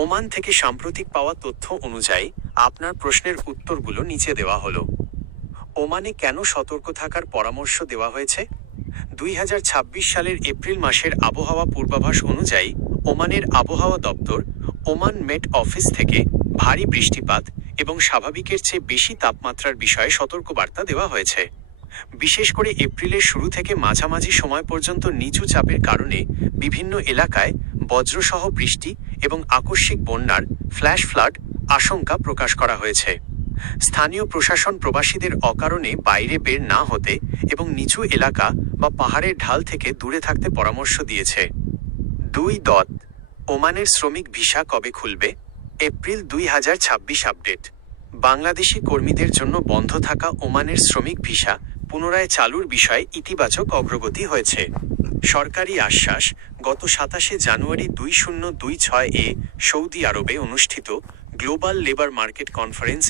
Oman থেকে সাম্প্রতিক পাওয়া তথ্য অনুযায়ী আপনার প্রশ্নের উত্তরগুলো নিচে দেওয়া হলো। ওমানে কেন সতর্ক থাকার পরামর্শ দেওয়া হয়েছে? 2026 সালের এপ্রিল মাসের আবহাওয়া পূর্বাভাস অনুযায়ী ওমানের আবহাওয়া দপ্তর ওমান মেট অফিস থেকে ভারী বৃষ্টিপাত এবং স্বাভাবিকের চেয়ে বেশি তাপমাত্রার বিষয়ে সতর্কবার্তা দেওয়া হয়েছে। বিশেষ করে এপ্রিলের শুরু থেকে মাঝামাঝি সময় পর্যন্ত নিচু চাপের কারণে বিভিন্ন এলাকায় বজ্রসহ বৃষ্টি এবং আকস্মিক বন্যার ফ্ল্যাশ ফ্লাড আশঙ্কা প্রকাশ করা হয়েছে। স্থানীয় প্রশাসন প্রবাসীদের অকারণে বাইরে বের না হতে এবং নিচু এলাকা বা পাহাড়ের ঢাল থেকে দূরে থাকতে পরামর্শ দিয়েছে। 2. ওমানের শ্রমিক ভিসা কবে খুলবে? April 2026 update. বাংলাদেশি কর্মীদের জন্য বন্ধ থাকা ওমানের শ্রমিক ভিসা পুনরায় চালুর বিষয়ে ইতিবাচক অগ্রগতি হয়েছে। সরকারি আশ্বাস, গত 27 জানুয়ারি 2026 সৌদি আরবে অনুষ্ঠিত গ্লোবাল লেবার মার্কেট কনফারেন্স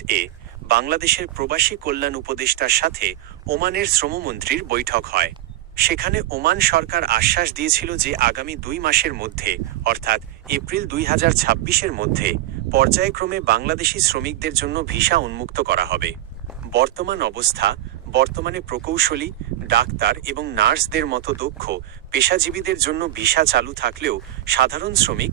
বাংলাদেশের প্রবাসী কল্যাণ উপদেষ্টার সাথে ওমানের শ্রমমন্ত্রীর বৈঠক হয়। সেখানে ওমান সরকার আশ্বাস দিয়েছিল যে আগামী 2 মাসের মধ্যে অর্থাৎ এপ্রিল 2026-এর মধ্যে পর্যায়ক্রমে বাংলাদেশি শ্রমিকদের জন্য ভিসা উন্মুক্ত করা হবে। বর্তমানে প্রকৌশলী, ডাক্তার এবং নার্সদের মতো দক্ষ পেশাজীবীদের জন্য ভিসা চালু থাকলেও সাধারণ শ্রমিক,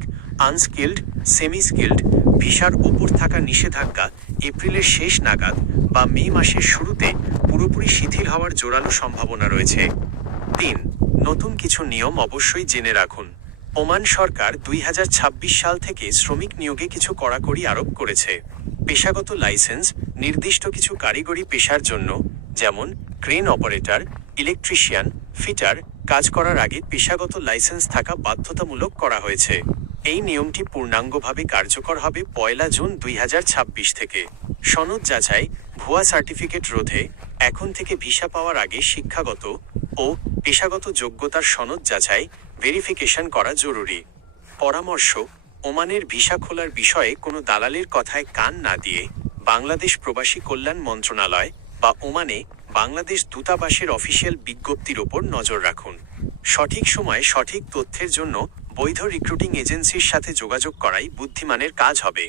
আনস্কিল্ড, সেমি স্কিল্ড ভিসার ওপর থাকা নিষেধাজ্ঞা এপ্রিলের শেষ নাগাদ বা মে মাসের শুরুতে পুরোপুরি শিথিল হওয়ার জোরালো সম্ভাবনা রয়েছে। 3. নতুন কিছু নিয়ম অবশ্যই জেনে রাখুন। ওমান সরকার 2026 সাল থেকে শ্রমিক নিয়োগে কিছু কড়াকড়ি আরোপ করেছে। পেশাগত লাইসেন্স, নির্দিষ্ট কিছু কারিগরি পেশার জন্য যেমন ক্রেন অপারেটর, ইলেকট্রিশিয়ান, ফিটার কাজ করার আগে পেশাগত লাইসেন্স থাকা বাধ্যতামূলক করা হয়েছে। এই নিয়মটি পূর্ণাঙ্গভাবে কার্যকর হবে 1 জুন 2026 থেকে। সনদ যাচাই, ভুয়া সার্টিফিকেট রোধে এখন থেকে ভিসা পাওয়ার আগে শিক্ষাগত ও পেশাগত যোগ্যতার সনদ যাচাই ভেরিফিকেশন করা জরুরি। পরামর্শ, ওমানের ভিসা খোলার বিষয়ে কোনো দালালের কথায় কান না দিয়ে বাংলাদেশ প্রবাসী কল্যাণ মন্ত্রণালয় বা ওমানে বাংলাদেশ দূতাবাসের অফিসিয়াল বিজ্ঞপ্তির ওপর নজর রাখুন। সঠিক সময়ে সঠিক তথ্যের জন্য বৈধ রিক্রুটিং এজেন্সির সাথে যোগাযোগ করাই বুদ্ধিমানের কাজ হবে।